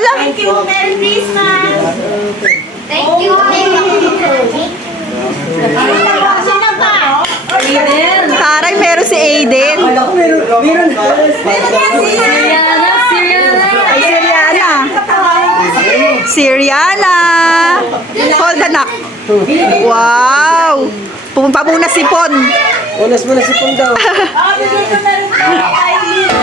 ala. Thank you. Merry Christmas. Thank you. Sino pa? Aiden. Taray, meron si Aiden. Meron. Siriana. Hold anak. Wow. Pumunta muna si Pon. Unas mo na si Pong daw. Bigay ko na rin po kay Eileen.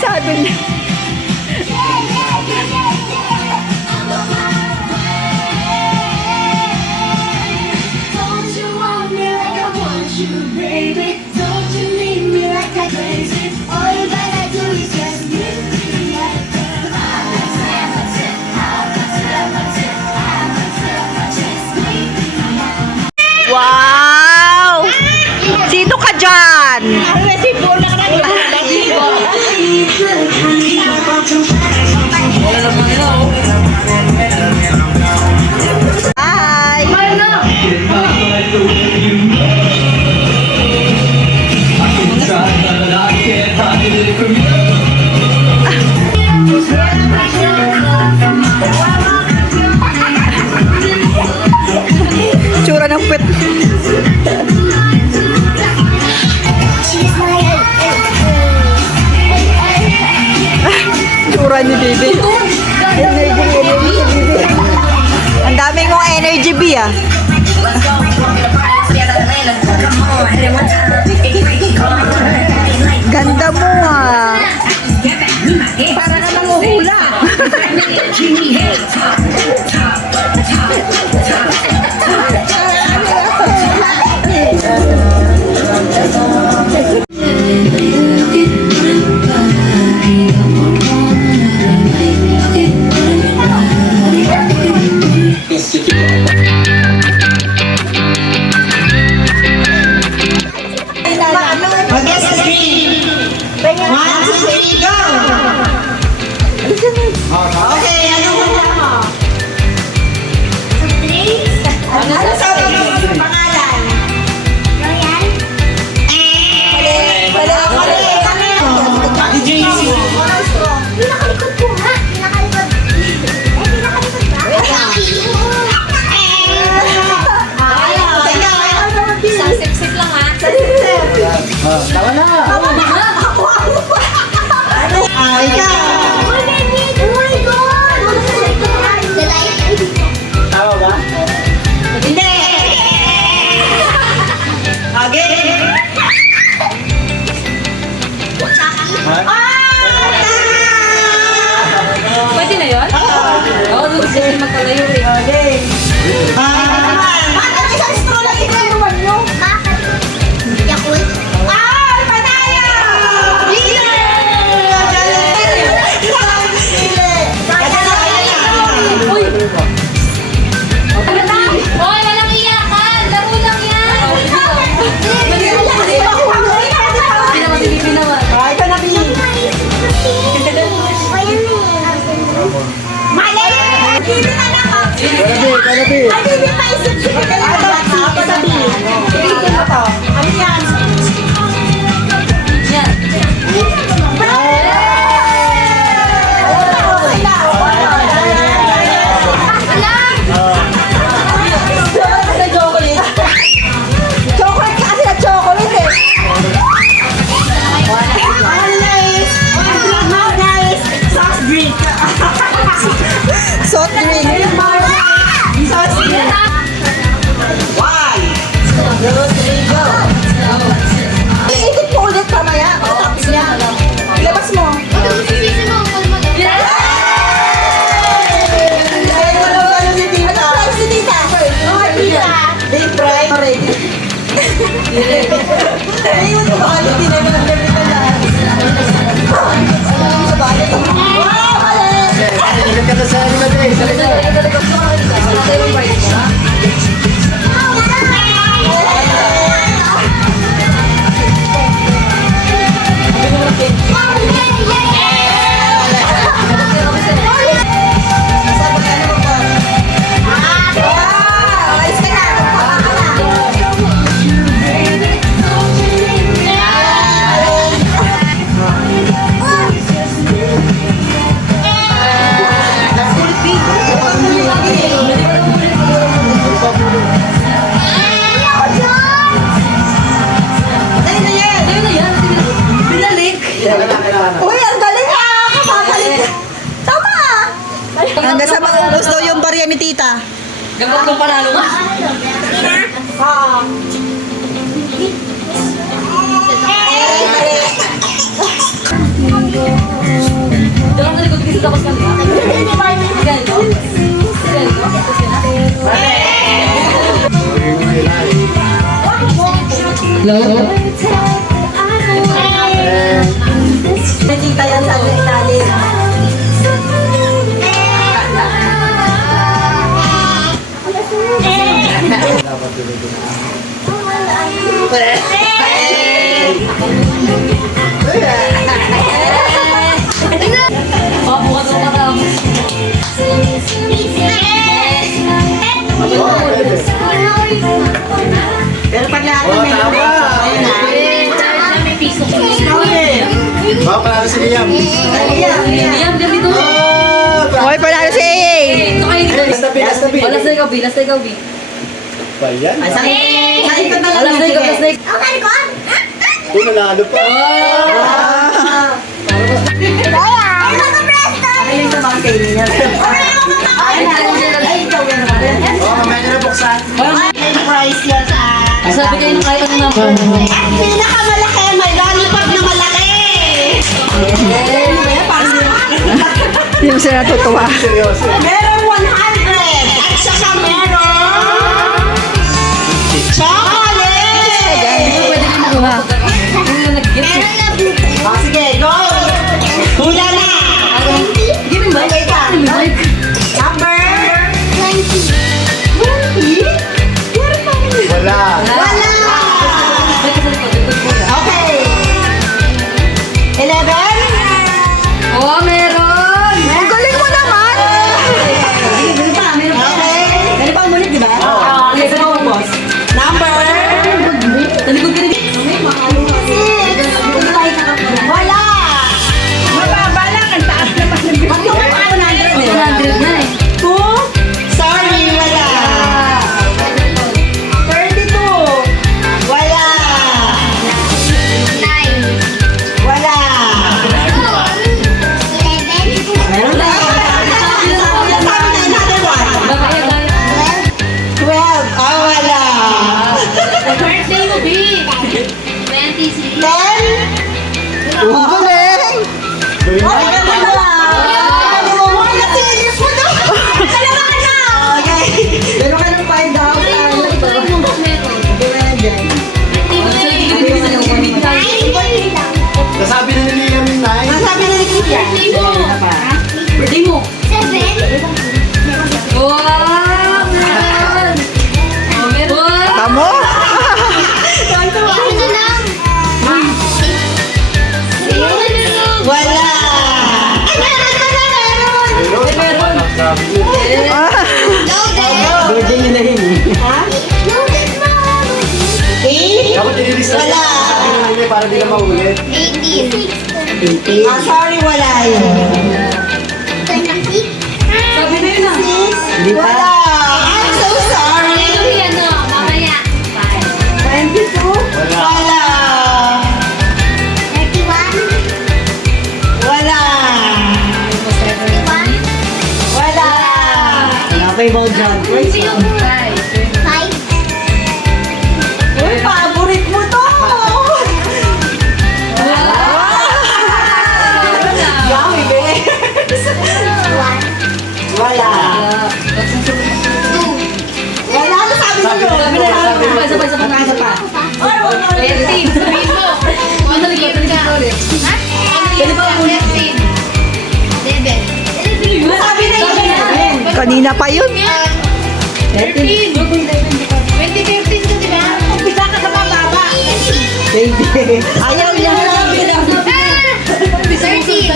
Sabi niya. Wow! Sino ka dyan? Hi! Tsura ng pet. Tsura ni Bibi. Ang dami kong energy, B, ah. Ganda mo, ah. Para na nanguhula. Okay, ano mo? Kalabi. Ay, hindi pa isip si Kaya. Ito, sabi. Ulitin mo to. Ano yan? Yan. Chocolate kasi na chocolate eh. Nice. Soft drink. Soft drink. Soft drink. One. Two, three, go. Iikot mo ulit mamaya. Tapos niya. Labas mo. Ano si tita? Deep fry. Ready. Ayun mo ba? Hindi na naman kami na lahat. Sa bagay. Wow! Mali! Ingat ka na sa ano na eh. Sa likod. Wow! Ayos ka na. Magpapaka na. Dahil na yan. Binalik. Uy, ang galing ah! Kapapalik. Tama! Hanggang sa maubos daw yung barya ni tita. Gamot kong panalo nga. Oo. Diyan ako nalikod kasi tapos kami. Ganito. Ganito. May tita yan sa ilalim. Mabukas ang katapos. Pero pag lahat Oh, may tama. ayun na. Baka pala si Liam. Liam, ganito. Hoy, panalo si AA! Ito kayo dito. Last na pi, last na pi. Oh, last na ikaw, B. Last na ikaw, B. Pa yan. Sa ikot na Oh, lang last na yan, ikaw, last na sige. ikaw. Uy, nanalo pa. Ay, sa mga kainin niya. Ay, ikaw yan naman. Oh, mamaya niya na buksan. May price yan sa... Sabi kayo ng kahit anong number. Pinakamalaki, may lollipop na malaki! Hindi mo sila natutuwa. Seryoso. Merong 100 at saka merong chocolate! Hindi ko pwede rin makuha. Hindi na nag-gift. Oh, sige, go! Hula na! Give me mic. Wait ka. Give me mic. Number 20. 20? Meron pa rin. Wala. Wala! Mic ka sa likod. Likod ko yan. Okay. 11? Oh, meron! Ang galing mo naman! Meron pa, meron pa. Okay. Meron pa ulit, di ba? Oo. Okay, sa mga boss. Number? Talikod ka rin. Wala! Mababa lang, ang taas naman. Magkakaroon 100 na eh. 2? Sorry, wala. 32. Wala. Wala. Meron na. Sabi na another one. Baka kaya. 12. Ah, wala. Birthday mo, B. 10? Ang galing! Galing Oh, na. galing na. Wala, silip mo na. Dalawa ka na. Okay. Meron ka ng 5,000. Nasabi na ni Liam yung nine. Masabi na ni Kuya. Birthday mo. Wow! Meron! Oh, meron! Tamo? Wala. na maulit. 18. Ah, sorry, wala yun. 26. Sabi na yun ah. Hindi pa. Wala. I'm so sorry. Ano, mamaya. 22? Wala. 31. Wala. 31. Wala. Wala pa yung mga John. 5. Uy, favorite mo to. Yummy, babe. 1. Wala. Wala na sabi Sabi mo. na, sabi mo. Isa pa, isa pa. Isa pa. Ay, sabihin mo. Ano ligit ka ulit? Pwede ba ako? 13. 11. Sabi na yun. Kanina pa yun. 13. 2013 ka, diba? Umpisa ka sa pababa. 20. Baby. Ayaw niya. 13. 13?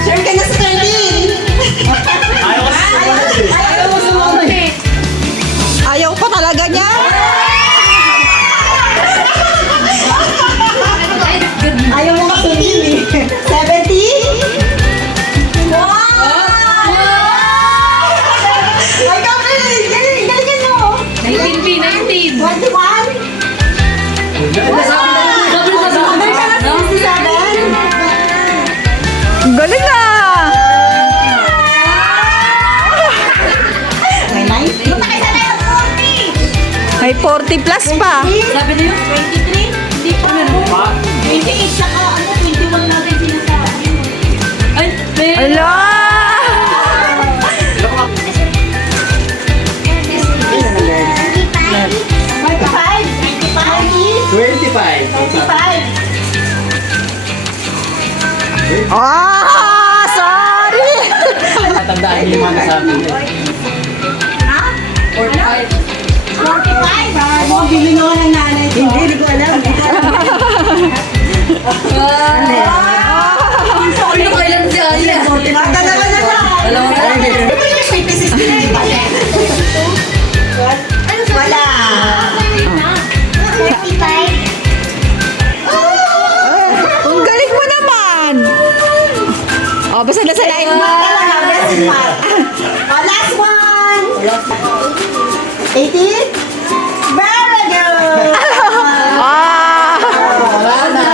Sure ka na sa 13? Ayaw ko Ayaw mo sumunod. Ayaw pa talaga niya. Ayaw mo masunod eh. 70? Wow! Ay, galing! Galing! Galing mo! 19B, 19. 21? Sabi na sa Number ka na 67? Ang galing ah. May 90? May 40 plus pa. Sabi na yun? 23? Hindi pa. 28 saka ano, 21 natin sinasabi. Ay, may... Ala! May 5? 25. 25? Ah, sorry. Tandaan niyo yung mga nasabi niya. Ha? 45. 45? Ano, bili nga ng nanay ko. Hindi ko alam. Ay, nakailan si Alia. Dalawa na lang. Dalawa na lang. May pieces din na iba. Wala. 35. Ang galing mo naman. Oh, basta nasa live mo. Talaga, best part. Oh, last one. 18? Very good. Ah! Wala na.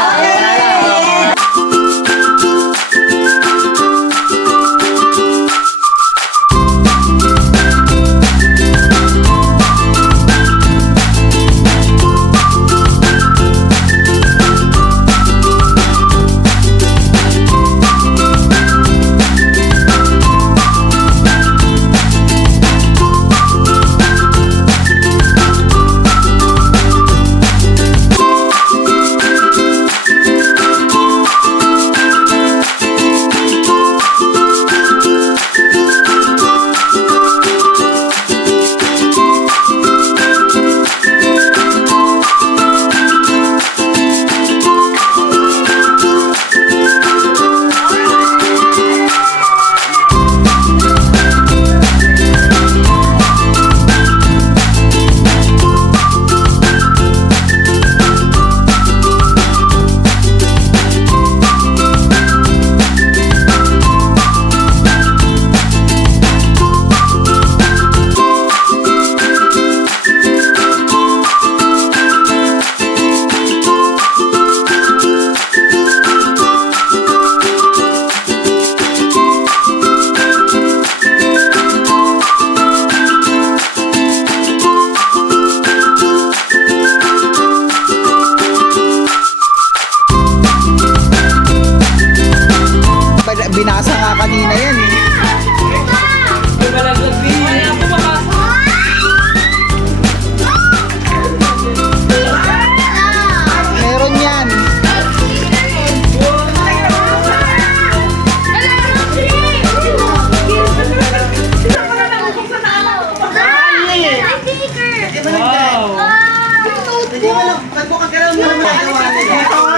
Binasa nga kanina yan. eh. Meron yan.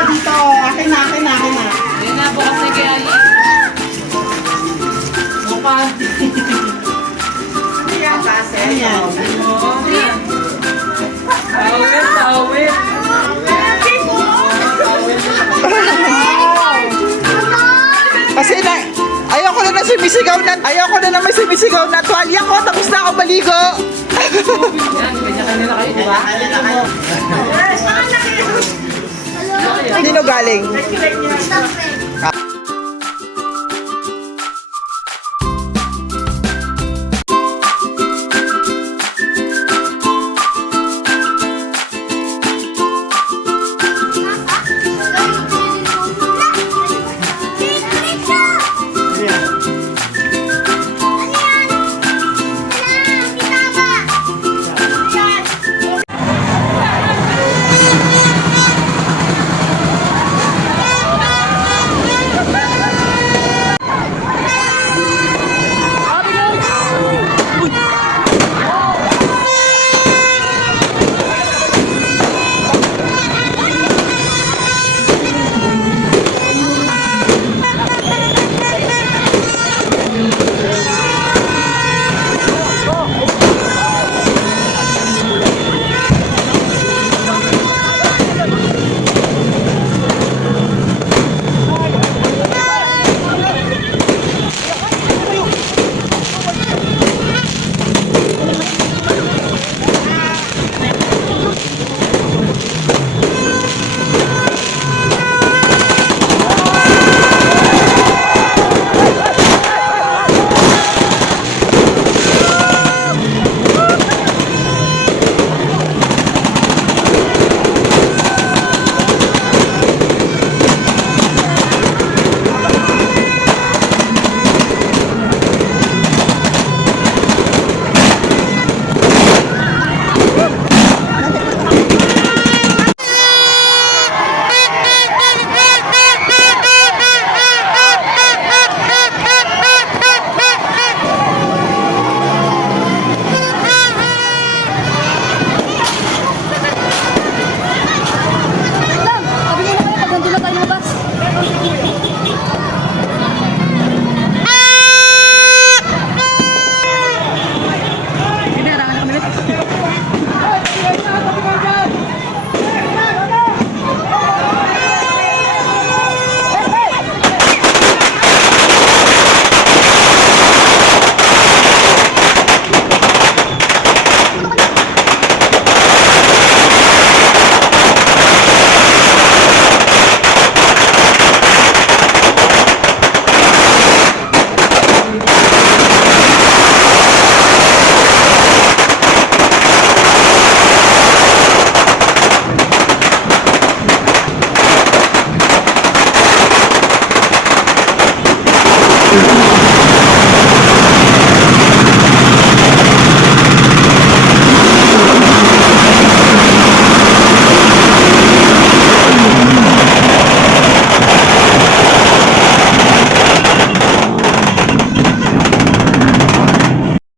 Dito. Akin na. Ayun na, bukas na kay Ali. Ayan. Tawin. Kasi ayoko na sumisigaw na, may sumisigaw na tuwalya ko, tapos na ako maligo. Yan, kanya-kanya na kayo, di ba? Sino galing? Stop it.